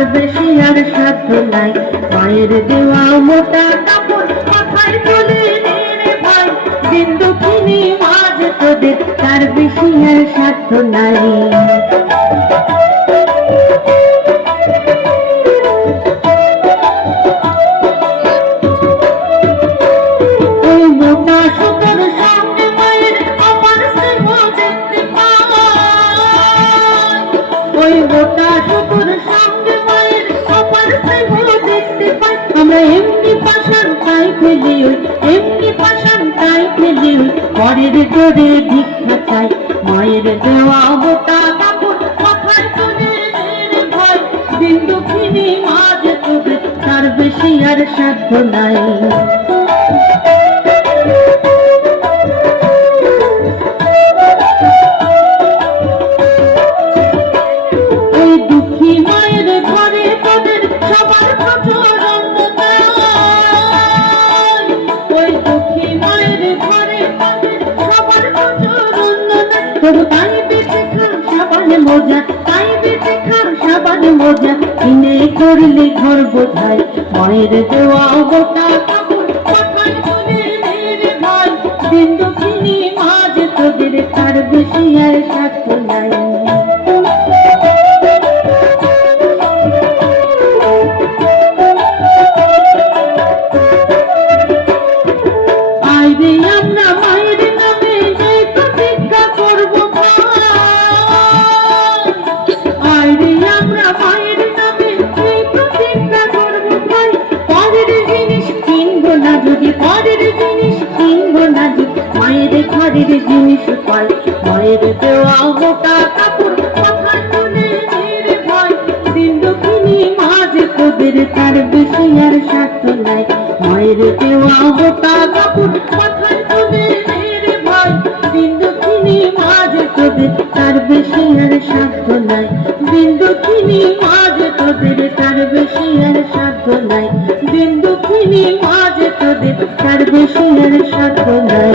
তার বেশি আর সাধ্য নাই। মায়ের দেওয়া মোটা কাপড় মাথায় তুলে রে ভাই, দিন দুঃখিনী মা যে তোদের, তার বেশি আর সাধ্য নাই। ওই মোটা সুতোর সামনে মায়ের আমার স্নেহ দেখতে পাই, ওই মোটা সুতোর সামনে মায়ের আমার স্নেহ দেখতে পাই। আমরা এমনি পাষাণ তাই ফেলি, এমনি পাষাণ তাই ফেলি, পরের জোরে ভিক্ষা চাই। মায়ের দেওয়া মোটা কাপড় মাথায় তুলে রে ভাই, দিন দুঃখিনী মা যে তোদের, তার বেশি আর সাধ্য নাই। ওই দুঃখী মায়ের ঘরে তোদের সবার প্রচুর অন্ন দেয়, ওই দুঃখী মায়ের ঘরে তোদের সবার প্রচুর অন্ন দেয়। তবু তাই বেঁচে খাও সাবান মোজা, তাই বেঁচে খাও সাবান মোজা, কিনে করলে ঘর বোঝায়। মায়ের দেওয়া গোটা কাপড় মাথায় তুলে রে ভাই, দিন দুঃখিনী মা যে তোদের, তার বেশি আর সাধ্য নাই। আইরে আমরা মায়ের নামে এই প্রতিজ্ঞা করব ভাই, আইরে আমরা মায়ের নামে এই প্রতিজ্ঞা করব ভাই। পরের জিনিস কিনবো না যদি, পরের জিনিস কিনবো না যদি, মায়ের ঘরের জিনিস পাই। মায়ের দেওয়া মোটা কাপড় মাথায় তুলে রে ভাই, দিন দুঃখিনী মা যে তোদের, তার বেশি আর সাধ্য নাই। মায়ের দেওয়া মোটা কাপড় মাথায় তুলে রে ভাই, দিন দুঃখিনী মা যে তোদের, তার বেশি আর সাধ্য নাই। দিন দুঃখিনী মা যে তোদের, তার বেশি আর সাধ্য নাই। দিন দুঃখিনী মা যে তোদের, তার বেশি আর সাধ্য নাই।